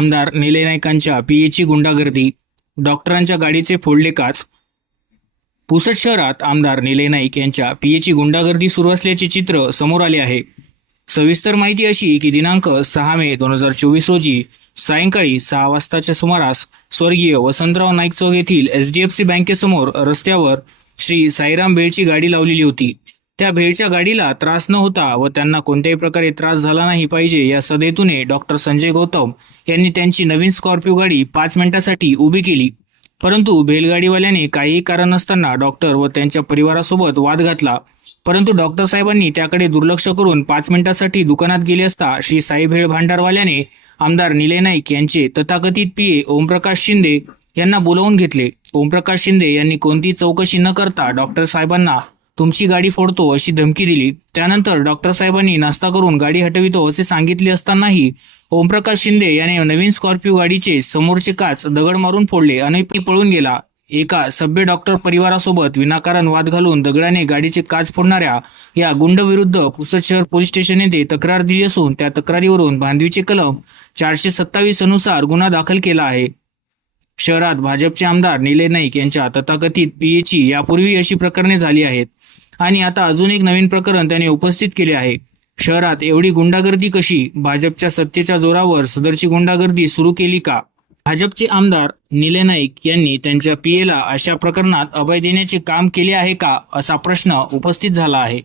आमदार निलय नाईकांच्या पीएची गुंडागर्दी, डॉक्टरांच्या गाडीचे फोडले काच। पुसद शहरात आमदार निलय नाईक यांच्या पीएची गुंडागर्दी सुरू असल्याचे चित्र समोर आले आहे। सविस्तर माहिती अशी की दिनांक 6 मे 2024 रोजी सायंकाळी 6 वाजताच्या सुमारास स्वर्गीय वसंतराव नाईक चौक येथील एचडीएफसी बँकेसमोर रस्त्यावर श्री साईराम भेळची गाडी लावलेली होती। त्या भेळच्या गाडीला त्रास न होता व त्यांना कोणत्याही प्रकारे त्रास झाला नाही पाहिजे या सदेतूने डॉक्टर संजय गौतम यांनी त्यांची नवीन स्कॉर्पिओ गाडी 5 मिनिटांसाठी उभी केली। परंतु भेलगाडीवाल्याने काहीही कारण नसताना डॉक्टर व त्यांच्या परिवारासोबत वाद घातला। परंतु डॉक्टर साहेबांनी त्याकडे दुर्लक्ष करून 5 मिनिटांसाठी दुकानात गेले असता श्री साई भेळ भांडारवाल्याने आमदार निलय नाईक यांचे तथाकथित पीए ओमप्रकाश शिंदे यांना बोलावून घेतले। ओमप्रकाश शिंदे यांनी कोणतीही चौकशी न करता डॉक्टर साहेबांना तुमची गाडी फोडतो अशी धमकी दिली। त्यानंतर डॉक्टर साहेबांनी नाश्ता करून गाडी हटवितो असे सांगितले असतानाही ओमप्रकाश शिंदे याने नवीन स्कॉर्पिओ गाडीचे समोरचे काच दगड मारून फोडले आणि पळून गेला। एका सभ्य डॉक्टर परिवारासोबत विनाकारण वाद घालून दगडाने गाडीचे काच फोडणाऱ्या या गुंडविरुद्ध पुसद शहर पोलीस स्टेशन येथे तक्रार दिली असून त्या तक्रारीवरून बांधवीचे कलम 427 अनुसार गुन्हा दाखल केला आहे। शहरात भाजपचे आमदार निलय नाईक यांच्या तथाकथित पीएची यापूर्वी अशी प्रकरणे झाली आहेत आणि आता अजून एक नवीन प्रकरण त्याने उपस्थित केले आहे। शहरात एवढी गुंडागर्दी कशी? भाजपच्या सत्तेच्या जोरावर सदरची गुंडागर्दी सुरू केली का? भाजपचे आमदार निलय नाईक यांनी त्यांच्या पीएला अशा प्रकरणात अभय देण्याचे काम केले आहे का, असा प्रश्न उपस्थित झाला आहे।